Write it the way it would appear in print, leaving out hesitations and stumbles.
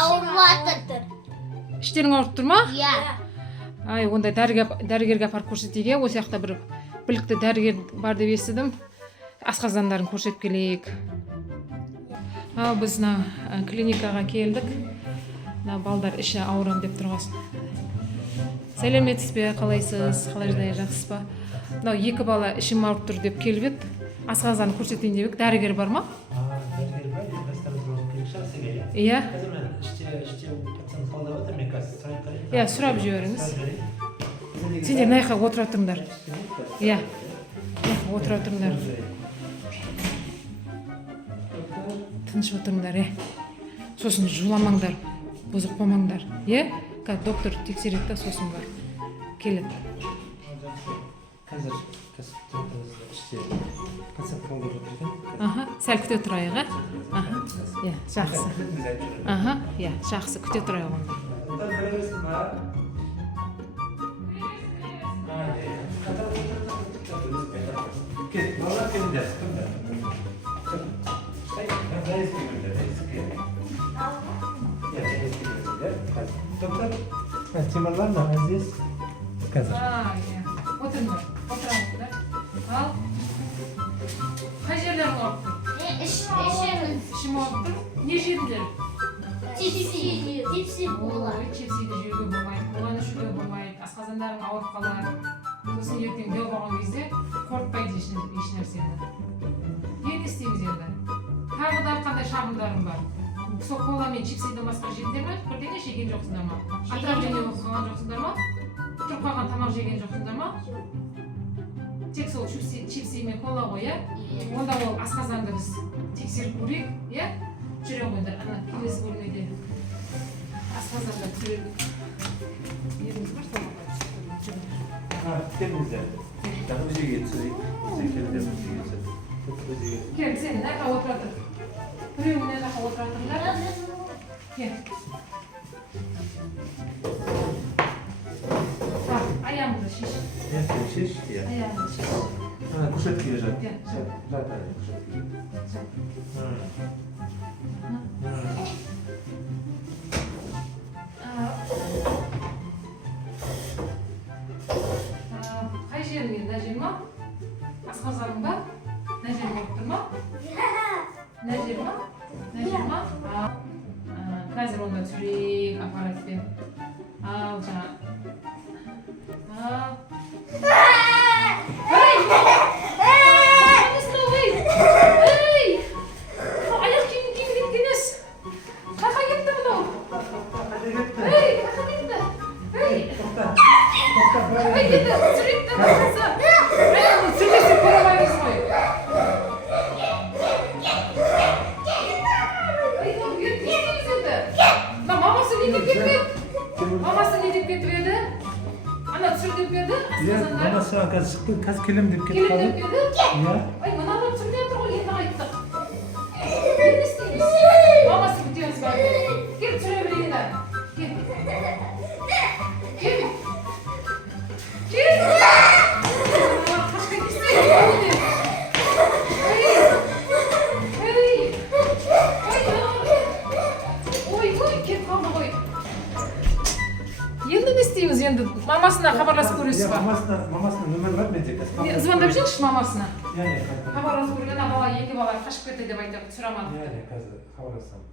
Ауырып. Іштерің ауырып тұр ма? Иә. Ай, онда дәрігерге апарып көрсетейік. Осы жақта бір білікті дәрігер бар деп естідім. Асқазандарын көрсетіп келейік. Біз клиникаға келдік. Балдар іші ауырам деп тұрғасын. Сәлеметсіз бе, қалайсыз? Қалай жағдай, жақсыз ба? Екі бала ішім ауырып тұр деп келіп еді. Асқазанын көрсетейін деп ек. Дәрігер бар ма? Дәрігер бар, Иә. Қазір мен іште пациент қалдап отыр, мен қазір Иә, сұрап жіберіңіз. Сендер мына отыра тұрыңдар. Иә. Отыра тұрыңдар. Тыныш отырыңдар, сосын жуламаңдар, бұзық болмаңдар. Қазір доктор тексереді да, сосын бар. Келеді. Қазір іште пациент қалдап отыр екен. Сәл күте тұрайық, жақсы. Жақсы, күте тұрайық онда. Доктор, темірлар ма? Здесь? Қазір. Отырыңдар, отырыңдар. Ал. Қай жерлерің ауырып тұр? Ішім ауырып тұр. Не жедіңдер? Тепси болады. Чипсиді жеуге болмайды, қоланы ішуге болмайды, асқазандарың ауырып қалар. Сосын ертең дәу болған кезде қорытпайды еш нәрсені. Не істейміз енді? Тағы да қандай шағымдарың бар? Сол кола мен чипсиден басқа жедіңдер ме? Бірдеңе жеген жоқсыңдар ма? Отравление болып қалған жоқсыңдар ма? Тұрып қалған тамақ жеген жоқсыңдар ма? Тек сол чипси мен кола ғой, онда ол асқазанды біз тексеріп көрейік, жүре қойыңдар. Ана келесі бөлмеде асқазанда түсіреді. Еріңіз бар, сол Келіңіздер. Өзеге түсірейік. Кел, сен мына жаққа отыра тұр. Біреуің мына жаққа отыра тұрыңдар. Кел. Аяғыңды шеш. Шеш, Аяғыңды шеш. Кушеткеге жат. Жат. Кушеткеге. Қай жерің еді? Мына жер ма? Асқазаның ба? Мына жер болып тұр ма? Мына жер ма? Мына жер ма? Қазір онда түсірейік аппаратпен. Ал, жаңа. Ал. Аяқ киімін кеткен ес. Қақа кетті мынау. Қақа кетті. Кетті, түсірейікті қақасы. Түсірмесе көремаймыз ғой. Мамасы не деп кетіп еді? Мамасы не деп кетіп еді? Ана түсір деп еді, асқазандары. Мамасы қазір шықты, қазір келем деп кетіп қалды. Келем деп еді? Ай, мынаны түсірмей отыр ғой, енді қайттық. Енді істейміз. Мамасы күтеміз бар. Кел, түсіре берейін да. Кел. Кел. Кел. Қашқа кестейін. Енді не істейміз енді? Мамасына хабарласып көресіз ба? Мамасына нөмір бар менде қазір. Звондап жүріңізші мамасына. Иә, Хабарласып көрген бала, екі бала қашып кетті деп айтып түсіре алмадық. Иә, қазір хабарласамын.